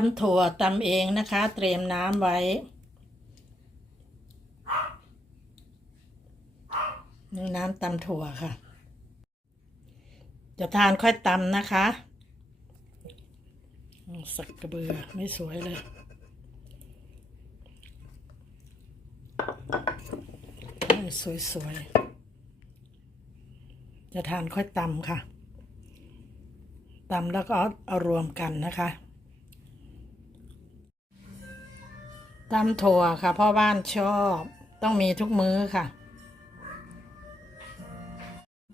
ตำถั่วตำเองนะคะ เตรียมน้ำไว้นี่น้ำตำถั่วค่ะ จะทานค่อยตำนะคะ สักกระเบือไม่สวยเลยสวยๆ จะทานค่อยตำค่ะตำแล้วก็เอารวมกันนะคะ ตำถั่วค่ะพ่อบ้านชอบต้องมีทุกมื้อค่ะ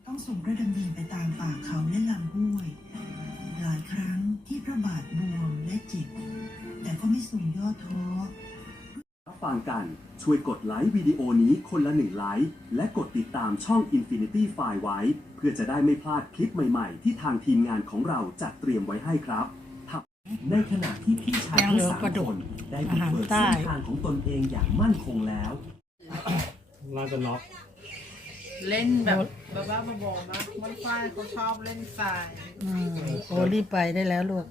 ต้องส่งพระดำเนินไปตามป่าเขาและลำห้วย หลายครั้งที่พระบาทบวมและเจ็บแต่ก็ไม่ส่งย่อท้อรับฟังกันช่วยกดไลค์วิดีโอนี้คนละหนึ่งไลค์และกดติดตามช่อง Infinity File ไว้ เพื่อจะได้ไม่พลาดคลิปใหม่ๆ ที่ทางทีมงานของเราจัดเตรียมไว้ให้ครับทับ ในขณะที่พี่ชายยังทั้เหลืงอสามกระดูคกนได้บุกเบิกอาหารใต้เส้นทางของตนเองอย่างมั่นคงแล้วน่าจะน็อกเล่นแบบบ้าๆบอๆนะมันฝ้ายเขาชอบเล่นทรายอืมโอ้รีบไปได้แล้วลูก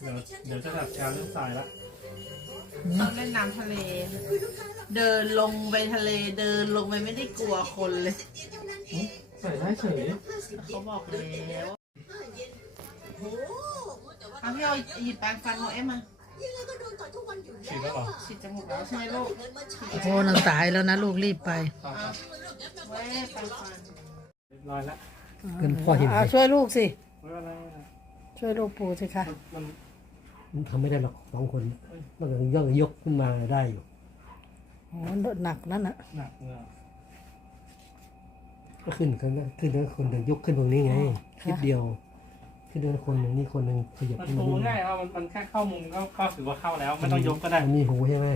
เดี๋ยวเดี๋ยวจะจัดการเรื่องทรายละชอบเล่นน้ำทะเล เดินลงไปทะเลเดินลงไปไม่ได้กลัวคนเลย ใส่ได้เฉยเขาบอกแล้ว เอาพี่เอาหยิบแปรงฟันของเอ็มมาฉีดแล้วเหรอฉีดจมูกแล้วใช่ไหมลูกโอ้นังตายแล้วนะลูกรีบไปครับครับเว้ยแปรงฟันเรียบร้อยแล้วเป็นพ่อเห็นไหม เอาช่วยลูกสิ ไม่เป็นไรไม่เป็นไรช่วยลูกปูสิคะมันมันทำไม่ได้หรอกสองคนมันก็ย่องยกขึ้นมาได้อยู่โอ้หนักนั่นน่ะหนักเลยก็ขึ้นกันขึ้นกันคนหนึ่งยกขึ้นตรงนี้ไงคิดเดียว ขึ้นด้วยคนหนึ่งนี่คนหนึ่งขยับมันขึ้นมาปูนี่ง่ายครับมันมันแค่เข้ามุมก็ก็ถือว่าเข้าแล้วไม่ต้องยกก็ได้ มันมีหูใช่ไหม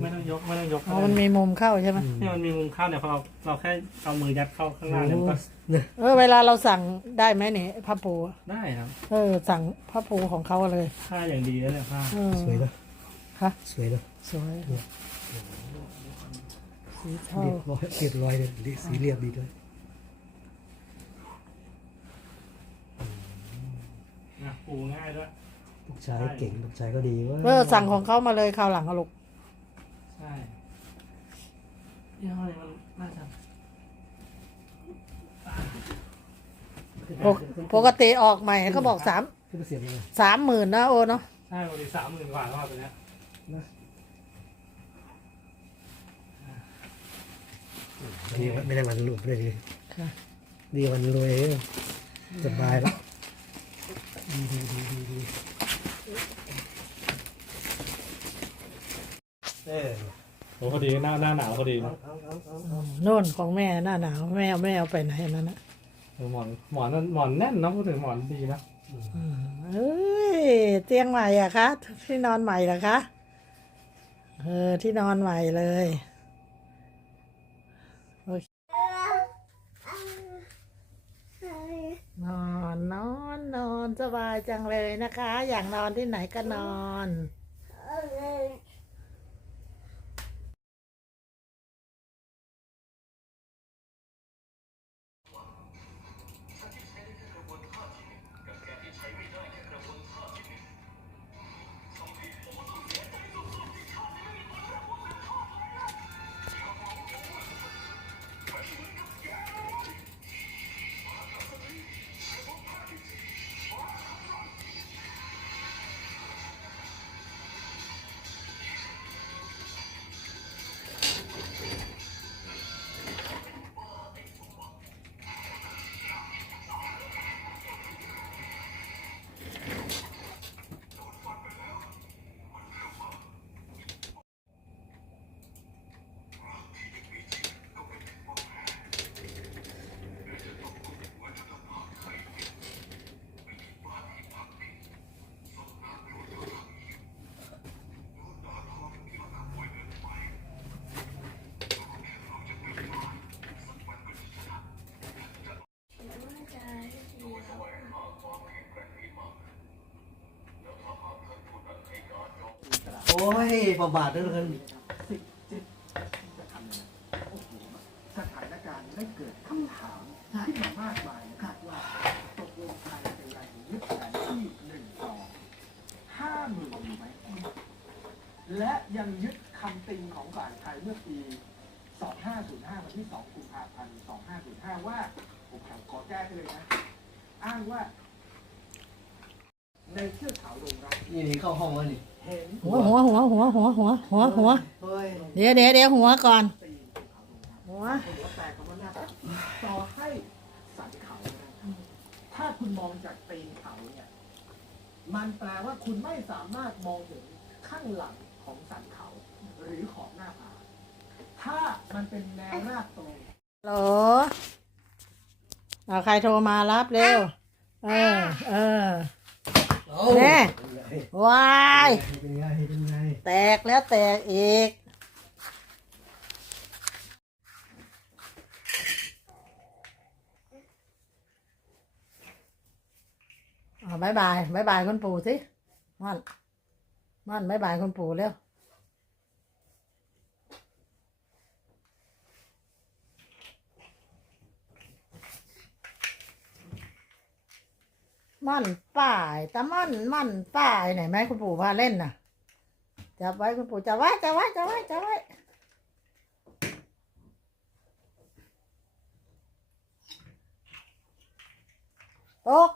ไม่ต้องยกไม่ต้องยกอ๋อมันมีมุมเข้าใช่ไหมนี่มันมีมุมเข้าเนี่ยพอเราเราแค่เอามือยัดเข้าข้างล่างเนี่ยมันก็เนี่ยเออเวลาเราสั่งได้ไหมนี่ผ้าปูได้ครับเออ สั่งผ้าปูของเขาเลยผ้าอย่างดีแล้วเนี่ยผ้าเออสวยนะคะสวยนะสวยสีเทาเรียบร้อยเรียบร้อยเลยสีเรียบดีด้วย นะปูง่ายด้วยลูกชายเก่งลูกชายก็ดีเว่าเออสั่งของเขามาเลยคราวหลังเอาลูกใช่ยี่ห้อนี้มันน่าจะปกปกติออกใหม่เขาบอกสามขึ้นไปเสียบยังไงสามหมื่นนะโอเนาะใช่บริสามหมื่นกว่าแล้วตัวเนี้ยดีไม่ได้วันรวยเลยค่ะดีวันรวยสบายแล้ว ดีดีดีดีดีเออโอ้พอดีหน้าหน้าหนาวพอดีเอานะเอาเอาเอาเอาโน่นของแม่หน้าหนาวแม่เอาแม่เอาไปไหนอันนั้นนะเออหมอนหมอนนั่นหมอนแน่นนะพูดถึงหมอนดีนะอืมเอ้ยเตียงใหม่อะคะที่นอนใหม่เหรอคะเออที่นอนใหม่เลยโอเค นอนนอนนอนสบายจังเลยนะคะ อยากนอนที่ไหนก็นอน ยประบาทด้วยกันสถานการณ์ได้เกิดคำถามที่มากมายนะครับว่าตกลงใครเนรายยึดแผนที่หนึ่งสองห้าหมื่นและยังยึดคำติงของฝ่ายไทยเมื่อปี 2505 วันที่ 2 กุมภาพันธ์ 2505 ว่า ผมขอแก้เลยนะ อ้างว่า ในเทือกเขาโรงรักนี่นี่เข้าห้องแล้วนี่เห็นหัวหัวหัวหัวหัวหัวหัวหัวเฮ้ยเดี๋ยวเดี๋ยวเดี๋ยวหัวก่อน ตีนภูเขาโรงรักหัวหัวแตกคำว่าหน้าต่อให้สันเขานะถ้าคุณมองจากตีนเขาเนี่ย มันแปลว่าคุณไม่สามารถมองเห็นข้างหลังของสันเขา หรือขอบหน้าผาถ้ามันเป็นแนวราบตรง ฮัลโหลเอาใครโทรมารับเร็ว เออ เออโอ้ แน่วายเป็นไงเป็นไงแตกแล้วแตกอีกอ่าบายบายบายบายคุณปู่สิม่อนม่อนบายบายคุณปู่เร็ว มันป่ายตะมันมันป่ายไหนไหมคุณปู่พาเล่นน่ะจับไว้คุณปู่จับไว้จับไว้จับไว้จับไว้ตก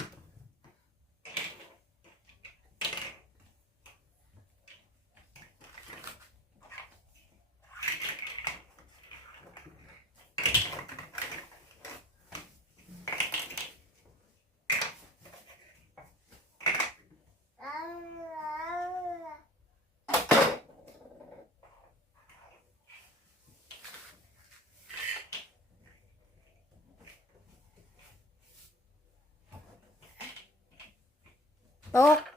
Oh.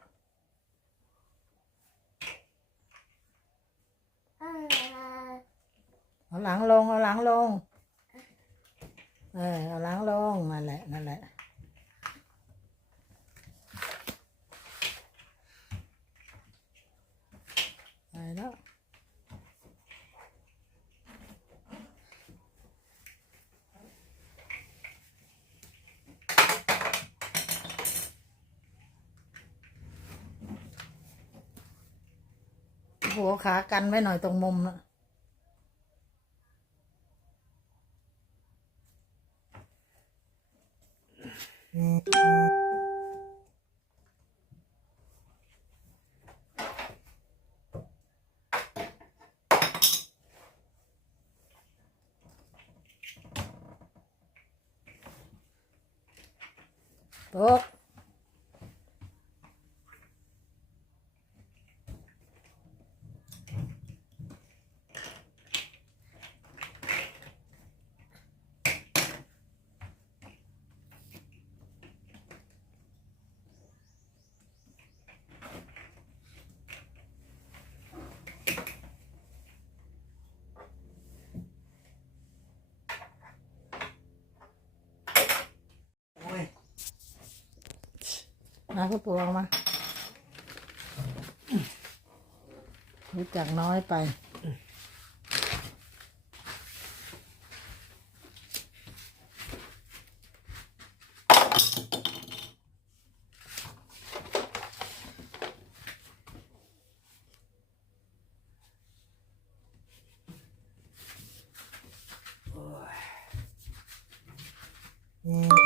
หัวขากันไว้หน่อยตรงมุมนะตก มาก็ตัวออกมา รู้จักน้อยไป นี่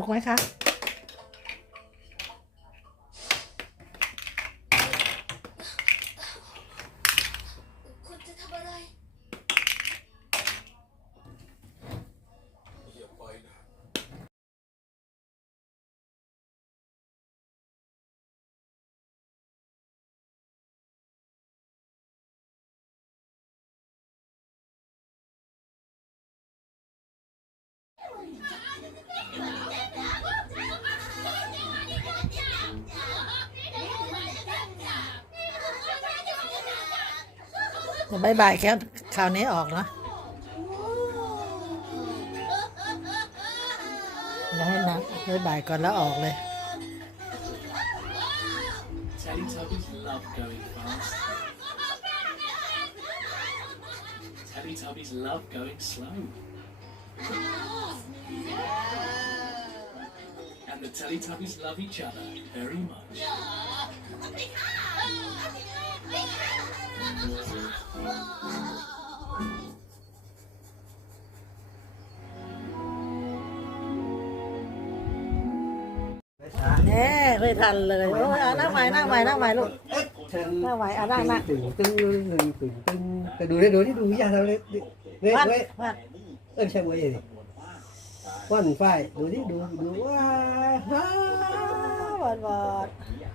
กไหมคะ จะบายบายแค่คราวนี้ออกเนอะอย่าให้นะบายบายก่อนแล้วออกเลย Teletubbies love going fast. Teletubbies love going slow. And the Teletubbies love each other very much. thế về thần lời thôi. À, ra ngoài ra ngoài ra luôn. Ra ngoài à ra ra tỉnh tưng người tỉnh tưng cái đuôi đấy đuôi đấy? Đuôi ra sao đấy đấy đấy xem cái gì còn phải đuôi đấy đuôi đuôi vọt vọt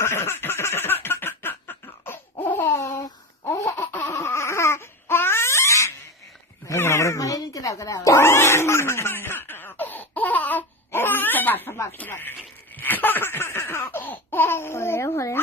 ไม่เอาไม่ได้ไม่ได้จะแล้วก็แล้วสะบัดสะบัดสะบัดพอแล้วพอแล้ว